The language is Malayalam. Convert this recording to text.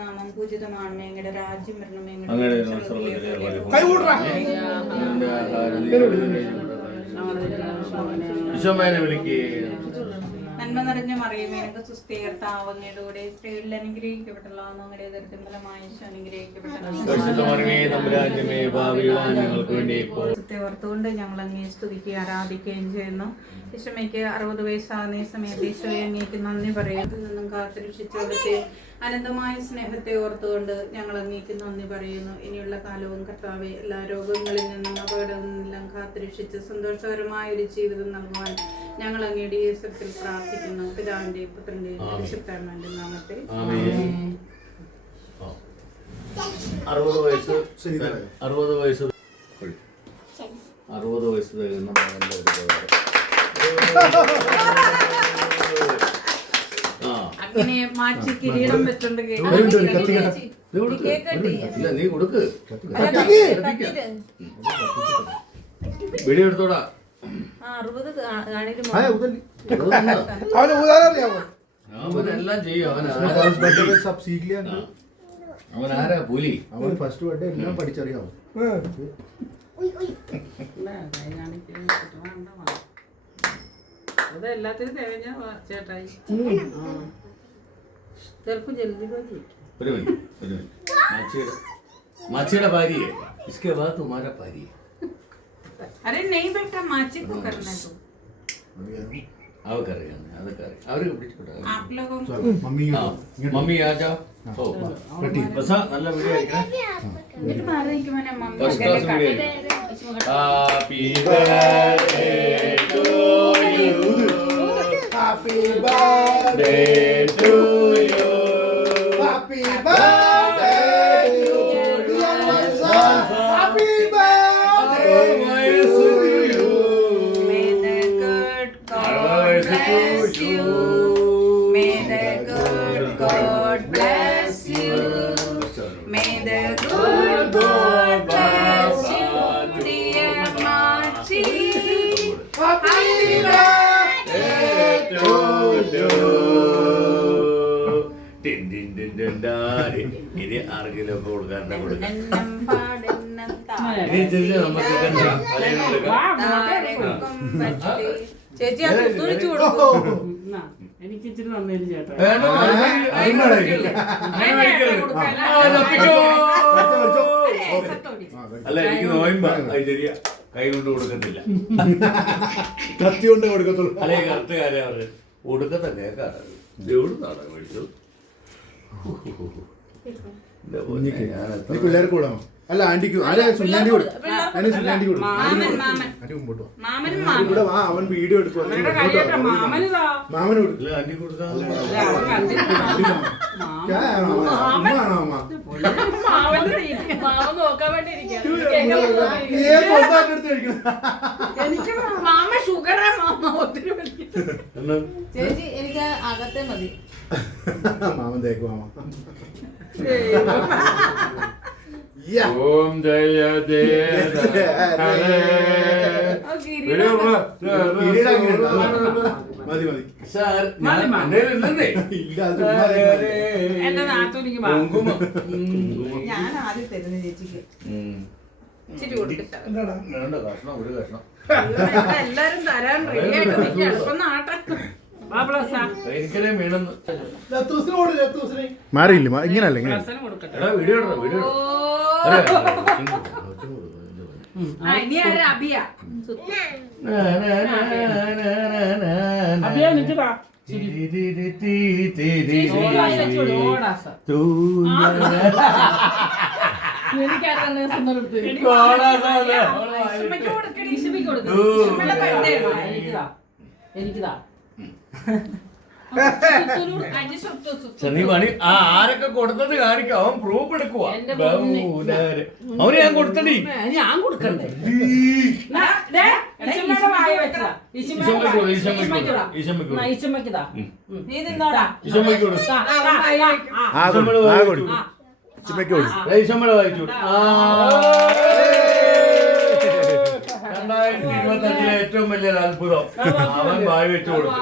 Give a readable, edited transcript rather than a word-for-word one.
നാമം പൂജിതമാണ്. ഞങ്ങളുടെ രാജ്യം വരണം. നന്മ നിറഞ്ഞ മറിയമേ, നിനക്ക് സുസ്ഥി, കർത്താവ് അങ്ങയുടെ കൂടെ സ്ത്രീകളിൽ അനുഗ്രഹിക്കപ്പെട്ടല്ലോ. അങ്ങയുടെ ദരിദ്രം ഫലമായി ഓർത്തുകൊണ്ട് ഞങ്ങൾ അങ്ങേ സ്തുതിക്കുകയും ആരാധിക്കുകയും ചെയ്യുന്നു. ഈശോയ്ക്ക് 60 വയസ്സാകുന്ന ഈ സമയത്ത് ഈശോയെ അങ്ങേക്ക് നന്ദി പറയുന്നതിൽ നിന്നും കാത്തുരക്ഷിച്ചവിടുത്തെ അനന്തമായ സ്നേഹത്തെ ഓർത്തുകൊണ്ട് ഞങ്ങൾ അങ്ങേക്ക് നന്ദി പറയുന്നു. ഇനിയുള്ള കാലവും കർത്താവെ എല്ലാ രോഗങ്ങളിൽ നിന്നും അപകടങ്ങളിൽ നിന്നെല്ലാം കാത്തുരക്ഷിച്ച് സന്തോഷകരമായ ഒരു ജീവിതം നൽകുവാൻ ഞങ്ങൾ അങ്ങയുടെ ഈ സ്വത്തിൽ പ്രാർത്ഥിക്കുന്നു. പിതാവിന്റെയും പുത്രന്റെയും പരിശുദ്ധാത്മാവിന്റെ നാമത്തിൽ. 60 വയസ്സ് തികയുന്ന മകന്റെ അങ്ങനെ മാറ്റി കിരീടം വെച്ചോണ്ട് നീ കൊടുക്ക് വീഡിയോ എടുത്തോടാ. അവനെല്ലാം ചെയ്യും. അവൻ ആരാ പുലി? അവൻ ഫസ്റ്റ് ബർത്ത്ഡേ എല്ലാം പഠിച്ചറിയാവും. എല്ലാത്തിനും തികഞ്ഞ ചേട്ടായി. ചെറുപ്പം ജൽദി ഒരു മിനിറ്റ്. മാച്ചിയുടെ ഭാര്യയെ इसके बाद तुम्हारा भारी है. अरे नहीं बेटा माची को करना है. അവക്കറിയാം, അതൊക്കെ അറിയാം. അവർക്ക് പിടിച്ചോട്ടെ. आप लोगों को മമ്മി ആ ജാ. നല്ല വീഡിയോ ആയിരിക്കണം. Happy birthday to you. Happy birthday to you. Happy birthday to you. Happy birthday to you. May the good God bless you. May the good God bless you. May the good God bless you, dear Machi. Happy birthday to you. ഇനി ആർക്കെങ്കിലും കൊടുക്കാറുണ്ട് കൊടുക്കാം. ചേച്ചി അത് തുണിച്ചു കൊടുക്കും. എനിക്ക് ഇച്ചിരി നന്നായിട്ട് ചേട്ടാ. അല്ല, എനിക്ക് നോയമ്പാ. ശരിയാ, കൈ കൊണ്ട് കൊടുക്കത്തില്ല, കത്തി കൊണ്ട് കൊടുക്കത്തുള്ളൂ. അല്ലെ കറക്റ്റ് കാര്യം പറഞ്ഞത്. കൊടുക്കത്ത കേക്കാണ്. എവിടുന്നാണ് മേടിച്ചത്? പിള്ളേർക്ക് കൂടാമോ? അല്ല, ആന്റിക്ക് ആരാ? സുല്ലാൻഡി കൊടുക്കും. സുല്ലാൻഡി കൊടുക്കും. ആന്റി മുമ്പോട്ട് ഇവിടെ വാ. അവൻ വീഡിയോ എടുക്കും. മാമന് കൊടുക്കും. ആന്റി കൊടുത്താ ചേച്ചി എനിക്ക് അകത്തെ മതി. മാമൻ തേക്കും. മാമ ഓം ജയ ജയ മതി മതി. ഞാൻ ആദ്യം തരുന്ന ചേച്ചിക്ക് ഇച്ചിരി കൊടുത്തിട്ട് ഒരു കഷ്ണം എല്ലാരും തരാൻ റെഡി ആയിട്ട് നിൽക്കുകയാണ്. ഒന്ന് ആട്ടെ. എനിക്കല്ലേ വീണെന്ന് മാറിയില്ല. ഇങ്ങനല്ല, ഇങ്ങനെ വീഡിയോ ഇടണം. വീഡിയോ ഇനി ആരാ? അബിയ. എനിക്കിതാ നീ പണി ആരൊക്കെ കൊടുത്തത് കാണിക്കാം. അവൻ പ്രൂഫ് എടുക്കുവാ. അവന് ഞാൻ കൊടുത്തടി. ഞാൻ കൊടുക്കണ്ടേ? ഈശമ്മയുടെ വായിച്ചു. 2025 ഏറ്റവും വലിയൊരു അത്ഭുതം. അവൻ വായി വെച്ചു കൊടുക്കും.